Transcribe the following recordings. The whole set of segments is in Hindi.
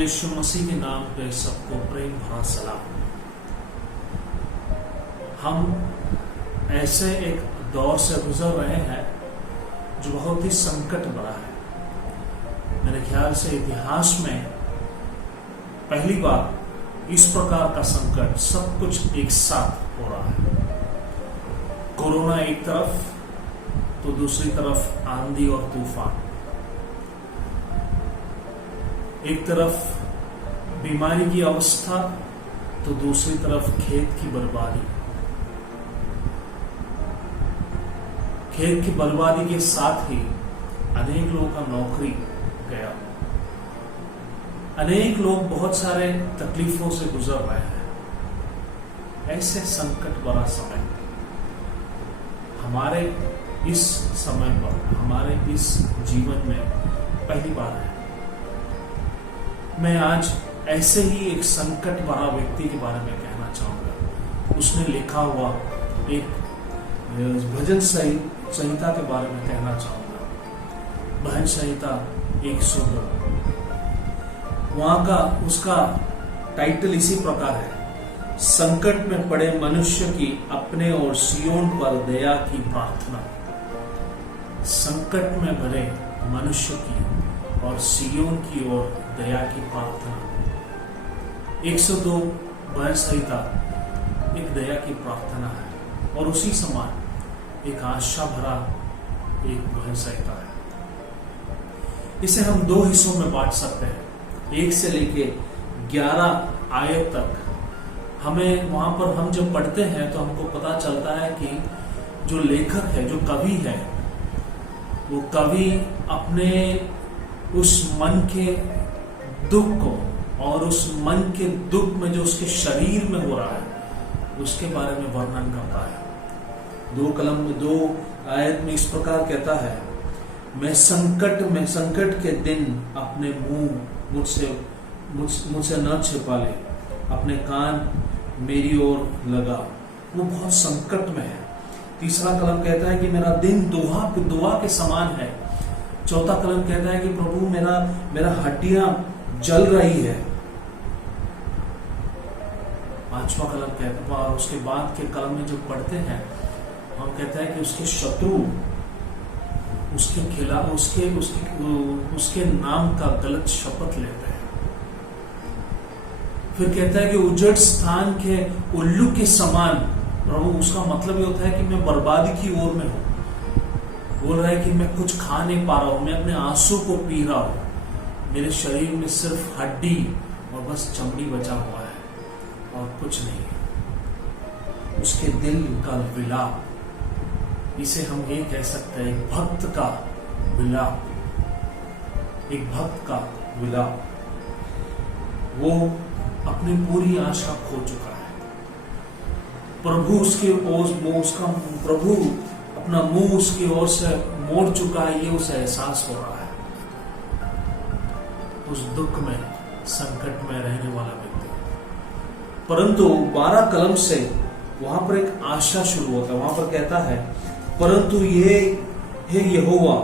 यीशु मसीह के नाम पे सबको प्रेम भरा सलाम। हम ऐसे एक दौर से गुजर रहे हैं जो बहुत ही संकट भरा है। मेरे ख्याल से इतिहास में पहली बार इस प्रकार का संकट सब कुछ एक साथ हो रहा है। कोरोना एक तरफ तो दूसरी तरफ आंधी और तूफान, एक तरफ बीमारी की अवस्था तो दूसरी तरफ खेत की बर्बादी। खेत की बर्बादी के साथ ही अनेक लोगों का नौकरी गया, अनेक लोग बहुत सारे तकलीफों से गुजर रहे हैं। ऐसे संकट भरा समय हमारे इस समय पर, हमारे इस जीवन में पहली बार है। मैं आज ऐसे ही एक संकट भरा व्यक्ति के बारे में कहना चाहूंगा। उसने लिखा हुआ एक भजन संहिता के बारे में कहना चाहूंगा। भजन संहिता 102, वहां का उसका टाइटल इसी प्रकार है, संकट में पड़े मनुष्य की अपने और सियोन पर दया की प्रार्थना। संकट में भरे मनुष्य की और सियोन की ओर दया की प्रार्थना। 102 भजन संहिता एक दया की प्रार्थना है और उसी समान एक आशा भरा एक भजन संहिता है। इसे हम दो हिस्सों में बांट सकते हैं, 1 से लेके 11 आयत तक। हमें वहां पर हम जब पढ़ते हैं तो हमको पता चलता है कि जो लेखक है, जो कवि है, वो कवि अपने उस मन के दुख को और उस मन के दुख में जो उसके शरीर में हो रहा है उसके बारे में वर्णन करता है। 2 आयत में इस प्रकार कहता है, मैं संकट के दिन अपने मुंह मुझसे न छिपा ले, अपने कान मेरी ओर लगा। वो बहुत संकट में है। 3 कलम कहता है कि मेरा दिन दुआ के समान है। 4 कलम कहता है कि प्रभु मेरा हड्डियां जल रही है। 5वां कलम कहता है, और उसके बाद के कलम में जो पढ़ते हैं हम कहते हैं कि उसके शत्रु उसके खिलाफ उसके नाम का गलत शपथ लेते हैं। फिर कहता है कि उजड़ स्थान के उल्लू के समान, प्रभु उसका मतलब ये होता है कि मैं बर्बादी की ओर में हूं। बोल रहा है कि मैं कुछ खा नहीं पा रहा हूं, मैं अपने आंसू को पी रहा हूं, मेरे शरीर में सिर्फ हड्डी और बस चमड़ी बचा हुआ है और कुछ नहीं है। उसके दिल का विलाप, इसे हम ये कह सकते हैं, एक भक्त का विलाप, एक भक्त का विलाप। वो अपनी पूरी आशा खो चुका है। प्रभु प्रभु अपना मुंह उसकी ओर से मोड़ चुका है, ये उसे एहसास हो रहा है। उस दुख में, संकट में रहने वाला व्यक्ति, परंतु 12 कलम से वहां पर एक आशा शुरू होता है। वहां पर कहता है, परंतु ये हे यहोवा,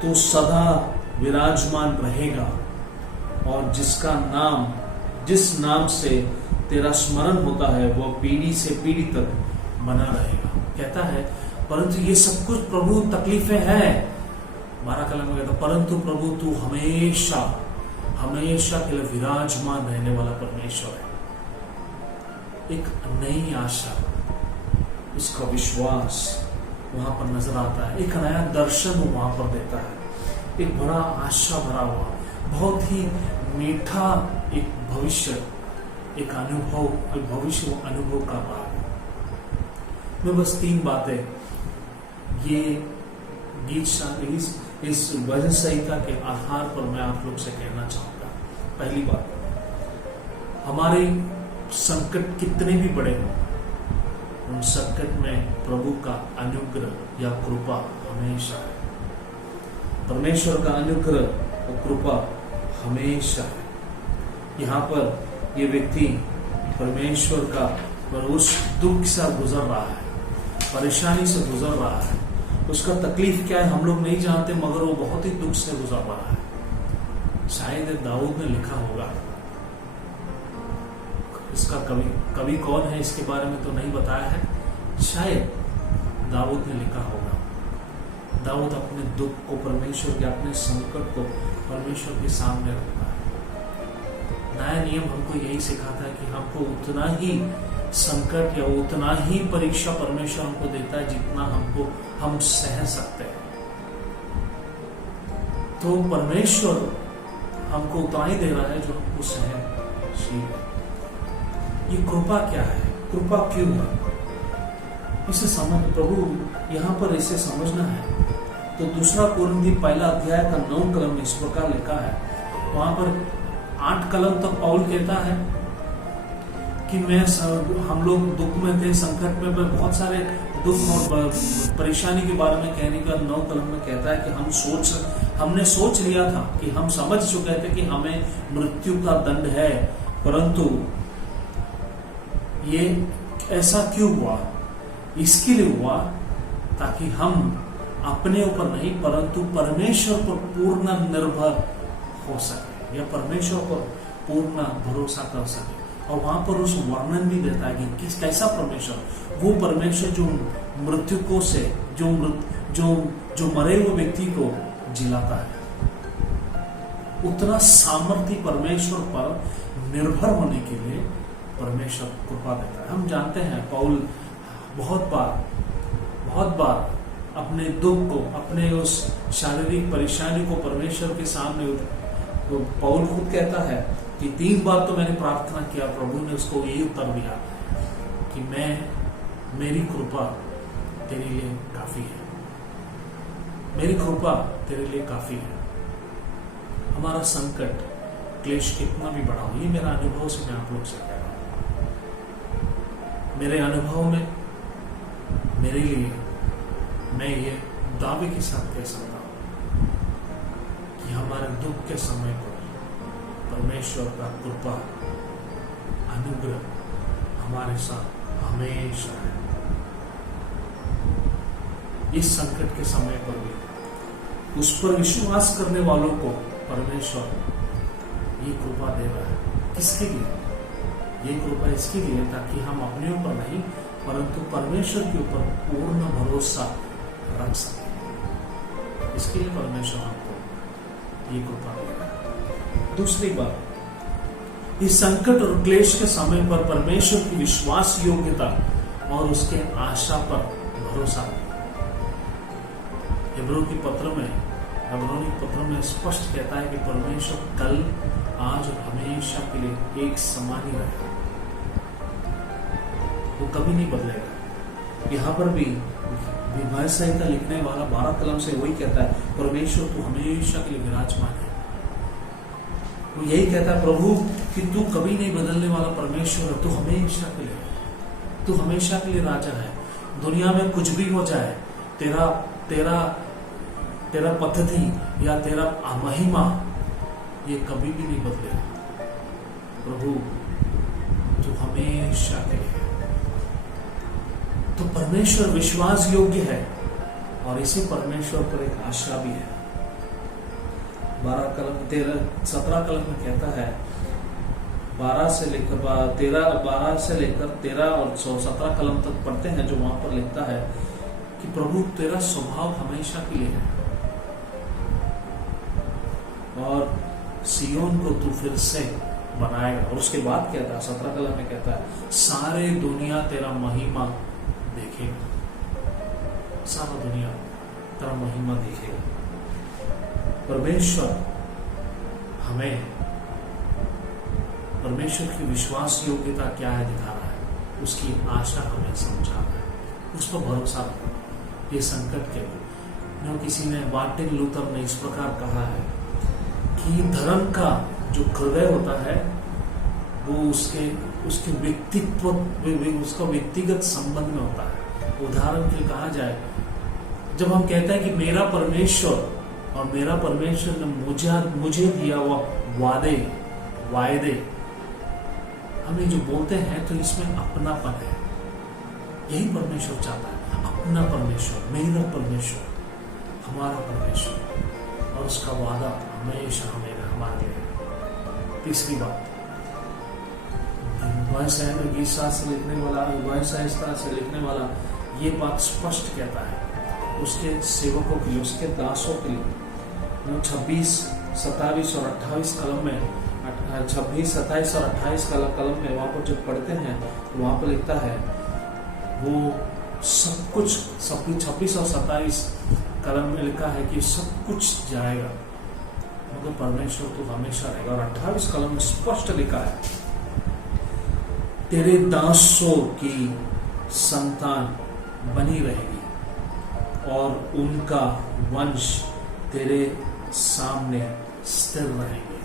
तू सदा विराजमान रहेगा और जिस नाम से तेरा स्मरण होता है वह पीढ़ी से पीढ़ी तक बना रहेगा। कहता है परंतु ये सब कुछ प्रभु तकलीफें हैं। 12 कलम में कहता, परंतु प्रभु तू हमेशा के लिए विराजमान रहने वाला परमेश्वर है। एक नई आशा, उसका विश्वास वहां पर नजर आता है। एक नया दर्शन वो वहां पर देता है, एक बड़ा आशा भरा हुआ, बहुत ही मीठा एक भविष्य, एक भविष्य अनुभव कर रहा है। मैं बस 3 बातें ये इस भजन संहिता के आधार पर मैं आप लोग से कहना चाहूंगा। पहली बात, हमारे संकट कितने भी बड़े हों, उन संकट में प्रभु का अनुग्रह या कृपा हमेशा है। परमेश्वर का अनुग्रह और कृपा हमेशा है। यहाँ पर ये व्यक्ति परमेश्वर का पर उस दुख से गुजर रहा है, परेशानी से गुजर रहा है। उसका तकलीफ क्या है हम लोग नहीं जानते, मगर वो बहुत ही दुख से गुजर रहा है। शायद दाऊद ने लिखा होगा। इसका कवि कौन है इसके बारे में तो नहीं बताया है, शायद दाऊद ने लिखा होगा। दाऊद अपने दुख को परमेश्वर के, अपने संकट को परमेश्वर के सामने रखता है। नया नियम हमको यही सिखाता है कि हमको उतना ही संकट या उतना ही परीक्षा परमेश्वर हमको देता है जितना हम सह सकते हैं। तो परमेश्वर हमको उतना ही दे रहा है जो हमको सहनशील है। ये कृपा क्या है, कृपा क्यों है, इसे समझ, प्रभु यहाँ पर इसे समझना है। तो 2 कोरिन्थी 1 का 9 कलम इस प्रकार लिखा है। वहां पर 8 कलम तक पौल कहता है कि हम लोग दुख में थे, संकट में, बहुत सारे दुख और परेशानी के बारे में कहने के बाद 9 कलम में कहता है कि हमने सोच लिया था कि हम समझ चुके थे कि हमें मृत्यु का दंड है, परंतु ये ऐसा क्यों हुआ? इसके लिए हुआ ताकि हम अपने ऊपर नहीं परंतु परमेश्वर पर पूर्ण निर्भर हो सके या परमेश्वर पर पूर्ण भरोसा कर सके। और वहां पर उस वर्णन भी देता है कि कैसा परमेश्वर, वो परमेश्वर जो मृतकों से, जो मरे हुए व्यक्ति को जिलाता है। उतना सामर्थ्य परमेश्वर पर निर्भर होने के लिए परमेश्वर कृपा देता है। हम जानते हैं पौल बहुत बार अपने दुख को, अपने उस शारीरिक परेशानी को परमेश्वर के सामने, तो पौल खुद कहता है कि 3 बार तो मैंने प्रार्थना किया, प्रभु ने उसको यही उत्तर दिया कि मेरी कृपा तेरे लिए काफी है, मेरी कृपा तेरे लिए काफी है। हमारा संकट क्लेश कितना भी बड़ा हो, ये मेरा अनुभव से मैं आप लोग से कह रहा हूं। मेरे अनुभव में मेरे लिए मैं ये दावे के साथ कह सकता हूं कि हमारे दुख के समय पर परमेश्वर का कृपा, अनुग्रह हमारे साथ हमेशा है। इस संकट के समय पर भी उस पर विश्वास करने वालों को परमेश्वर ये कृपा दे रहा है। किसके लिए? ये कृपा इसके लिए ताकि हम अपने ऊपर नहीं परंतु परमेश्वर के ऊपर पूर्ण भरोसा रख सके। इसके लिए परमेश्वर हमको ये कृपा दे रहा है। दूसरी बात, इस संकट और क्लेश के समय पर परमेश्वर की विश्वास योग्यता और उसके आशा पर भरोसा। इब्रानी पत्र में स्पष्ट कहता है कि परमेश्वर कल, आज और हमेशा के लिए एक समान ही रहेगा, वो कभी नहीं बदलेगा। यहाँ पर भी विवाह संहिता लिखने वाला 12 कलम से वही कहता है, परमेश्वर तू हमेशा के लिए विराजमान है। वो यही कहता है प्रभु कि तू कभी नहीं बदलने वाला परमेश्वर है, तू हमेशा के लिए, तू हमेशा के लिए राजा है। दुनिया में कुछ भी हो जाए, तेरा पद्धति या तेरा महिमा ये कभी भी नहीं बदलेगा। प्रभु तू हमेशा के लिए। तो परमेश्वर विश्वास योग्य है और इसी परमेश्वर पर एक आशा भी है। 17 कलम में कहता है, 12 से लेकर 13 और 17 कलम तक पढ़ते हैं, जो वहां पर लिखता है कि प्रभु तेरा स्वभाव हमेशा के लिए है और सियोन को तू फिर से बनाएगा। और उसके बाद कहता है 17 कलम में कहता है, सारे दुनिया तेरा महिमा देखेगा, सारा दुनिया तेरा महिमा देखेगा। परमेश्वर हमें परमेश्वर की विश्वास योग्यता क्या है दिखा रहा है, उसकी आशा हमें समझा रहा है, उस पर भरोसा रखो। ये संकट के लिए किसी ने, मार्टिन लूथर ने इस प्रकार कहा है कि धर्म का जो हृदय होता है वो उसके व्यक्तित्व, उसका व्यक्तिगत संबंध में होता है। उदाहरण के लिए कहा जाए, जब हम कहते हैं कि मेरा परमेश्वर और मेरा परमेश्वर ने मुझे दिया हुआ वायदे हमें जो बोलते हैं, तो इसमें अपनापन है। यही परमेश्वर चाहता है, अपना परमेश्वर, मेरा परमेश्वर, हमारा परमेश्वर, और उसका वादा हमेशा हमें हमारे लिए। तीसरी बात, गीत शास्त्र लिखने वाला ये बात स्पष्ट कहता है उसके सेवकों के लिए, उसके दासों के लिए। 26, 27 और 28 कलम में 26, 27 और 28 कलम में वहां पर जब पढ़ते हैं तो वहां पर लिखता है वो सब कुछ 26 और 27 कलम में लिखा है कि सब कुछ जाएगा मगर परमेश्वर तो हमेशा रहेगा। और 28 कलम में स्पष्ट लिखा है तेरे दासों की संतान बनी रहेगी और उनका वंश तेरे सामने स्थिर रहेंगे।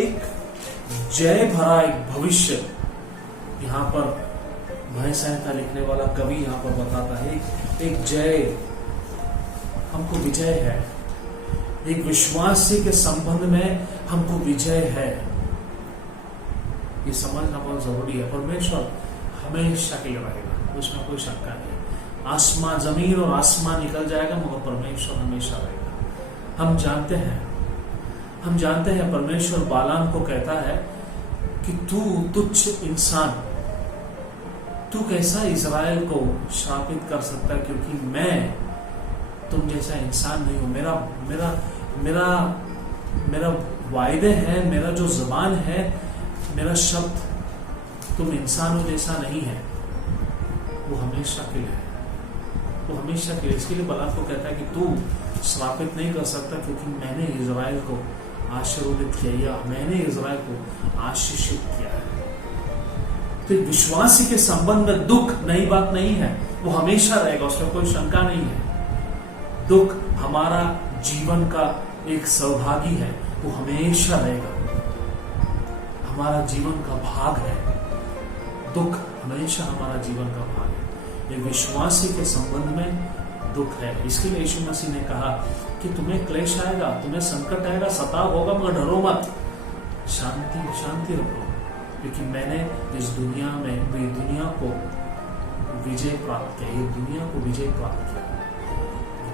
एक जय भरा एक भविष्य यहाँ पर भय संहिता लिखने वाला कवि यहाँ पर बताता है। एक जय, हमको विजय है, एक विश्वासी के संबंध में हमको विजय है, ये समझना बहुत जरूरी है। परमेश्वर हमेशा के लिए रहेगा, उसमें कोई शंका नहीं। आसमां, जमीन और आसमां निकल जाएगा मगर परमेश्वर हमेशा रहेगा। हम जानते हैं परमेश्वर बालाम को कहता है कि तू तुच्छ इंसान, तू कैसा इजराइल को श्रापित कर सकता है, क्योंकि मैं तुम जैसा इंसान नहीं हूं। मेरा वायदे है, मेरा जो जबान है, मेरा शब्द तुम इंसानों जैसा नहीं है। वो हमेशा के लिए है, वो हमेशा के लिए। इसके लिए बालाम को कहता है कि तू श्रापित नहीं कर सकता, क्योंकि मैंने इजराइल को आशीर्वादित किया या मैंने इजराइल को आशीषित किया है। तो विश्वासी के संबंध में दुख नई बात नहीं है, वो हमेशा रहेगा, उसमें कोई शंका नहीं है। दुख हमारा जीवन का एक सौभाग्य है, वो हमेशा रहेगा, हमारा जीवन का भाग है। दुख हमेशा हमारा जीवन का भाग है। एक विश्वासी के संबंध में दुख है। इसके लिए यीशु मसीह ने कहा कि तुम्हें क्लेश आएगा, तुम्हें संकट आएगा, सताव होगा, मगर डरो मत, शांति रखो, क्योंकि मैंने इस दुनिया में दुनिया को विजय प्राप्त किया, ये दुनिया को विजय प्राप्त किया,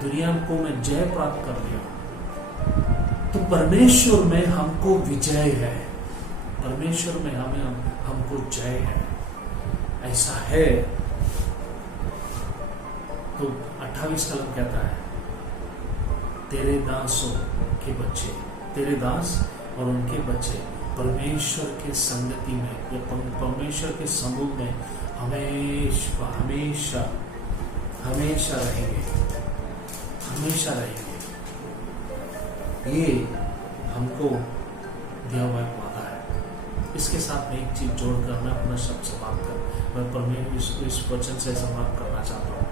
दुनिया को मैं जय प्राप्त कर लिया। तो परमेश्वर में हमको विजय है, परमेश्वर में हमको जय है। ऐसा है तो 28 कलम कहता है तेरे दासों के बच्चे, तेरे दास और उनके बच्चे परमेश्वर के संगति में या परमेश्वर के समूह में हमेशा हमेशा हमेशा रहेंगे, हमेशा रहेंगे। ये हमको दिया हुआ एक वादा है। इसके साथ में एक चीज जोड़कर मैं अपना शब्द समाप्त कर, मैं परमेश्वर इस वचन से समाप्त करना चाहता हूँ।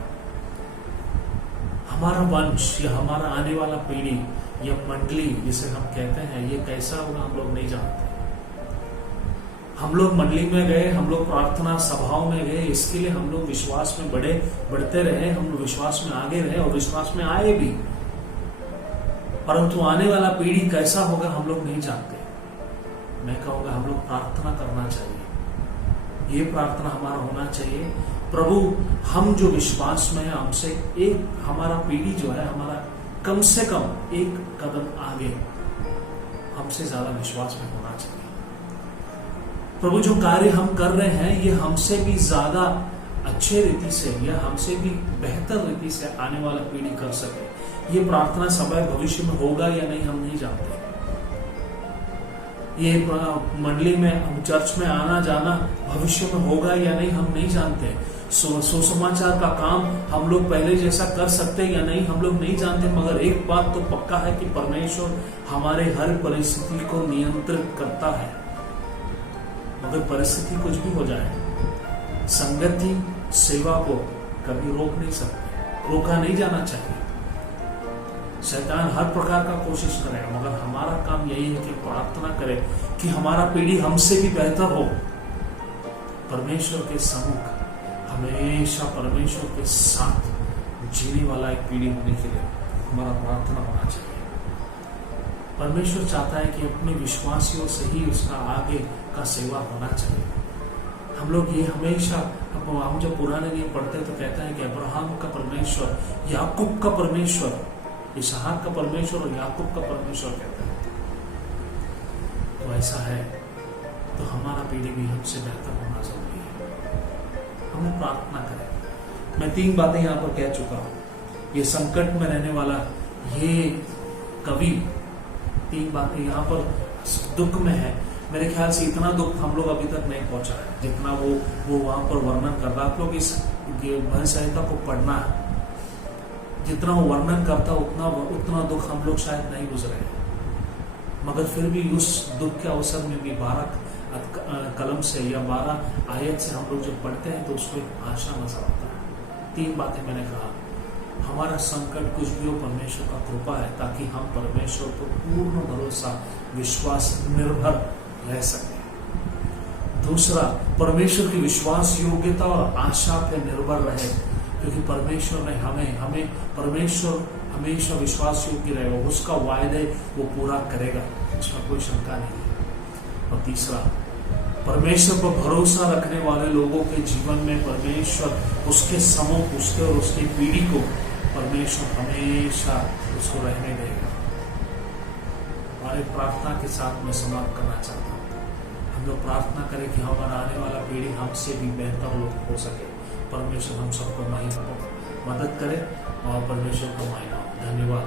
हमारा वंश या हमारा आने वाला पीढ़ी या मंडली जिसे हम कहते हैं, ये कैसा होगा हम लोग नहीं जानते। हम लोग मंडली में गए, हम लोग प्रार्थना सभाओं में गए, इसके लिए हम लोग विश्वास में बढ़ते रहे, हम लोग विश्वास में आगे रहे और विश्वास में आए भी, परंतु आने वाला पीढ़ी कैसा होगा हम लोग नहीं जानते। मैं कहूँगा हम लोग प्रार्थना करना चाहिए, ये प्रार्थना हमारा होना चाहिए, प्रभु हम जो विश्वास में है हमसे एक, हमारा पीढ़ी जो है हमारा कम से कम एक कदम आगे, हमसे ज्यादा विश्वास में होना चाहिए। प्रभु जो कार्य हम कर रहे हैं ये हमसे भी ज्यादा अच्छे रीति से या हमसे भी बेहतर रीति से आने वाला पीढ़ी कर सके। ये प्रार्थना समय भविष्य में होगा या नहीं हम नहीं जानते। ये मंडली में चर्च में आना जाना भविष्य में होगा या नहीं हम नहीं जानते। सुसमाचार का काम हम लोग पहले जैसा कर सकते या नहीं हम लोग नहीं जानते, मगर एक बात तो पक्का है कि परमेश्वर हमारे हर परिस्थिति को नियंत्रित करता है। मगर परिस्थिति कुछ भी हो जाए, संगति सेवा को कभी रोक नहीं सकते, रोका नहीं जाना चाहिए। शैतान हर प्रकार का कोशिश करेगा, मगर हमारा काम यही है कि प्रार्थना करें कि हमारा पीढ़ी हमसे भी बेहतर हो। परमेश्वर के सम्मुख हमेशा परमेश्वर के साथ जीने वाला एक पीढ़ी होने के लिए हमारा प्रार्थना होना चाहिए। परमेश्वर चाहता है कि अपने विश्वासियों से ही उसका आगे का सेवा होना चाहिए। हम लोग ये हमेशा, हम जब पुराने नियम पढ़ते तो कहता है कि अब्राहम का परमेश्वर, याकूब का परमेश्वर, इसहाक का परमेश्वर और याकूब का परमेश्वर कहता है। तो ऐसा है तो हमारा पीढ़ी भी हमसे बेहतर होना जरूरी है। हमें प्रार्थना करें। मैं 3 बातें यहाँ पर कह चुका हूं। ये संकट में रहने वाला ये कवि 3 बातें यहाँ पर दुख में है। मेरे ख्याल से इतना दुख हम लोग अभी तक नहीं पहुंचा है जितना वो वहां पर वर्णन कर रहा। आप लोग इस भजन संहिता को पढ़ना है, जितना वो वर्णन करता उतना दुख हम लोग शायद नहीं गुजरे, मगर फिर भी उस दुख के अवसर में भी 12 कलम से या 12 आयत से हम लोग जब पढ़ते हैं तो उसको एक आशा नजर आता है। 3 बातें मैंने कहा। हमारा संकट कुछ भी हो, परमेश्वर का कृपा है ताकि हम परमेश्वर पर पूर्ण भरोसा, विश्वास निर्भर रह सके। दूसरा, परमेश्वर की विश्वास योग्यता और आशा पे निर्भर रहे, क्योंकि परमेश्वर ने हमें परमेश्वर हमेशा विश्वास योग्य रहेगा। उसका वायदे वो पूरा करेगा, इसमें कोई शंका नहीं है। और तीसरा, परमेश्वर पर भरोसा रखने वाले लोगों के जीवन में परमेश्वर उसके समूह, उसके और उसकी पीढ़ी को परमेश्वर हमेशा उसको रहने देगा। और एक प्रार्थना के साथ मैं समाप्त करना चाहता हूँ। हम लोग प्रार्थना करें कि हमारा आने वाला पीढ़ी हमसे भी बेहतर लोग हो सके। परमेश्वर हम सबको मदद करे और परमेश्वर को महिमा। धन्यवाद।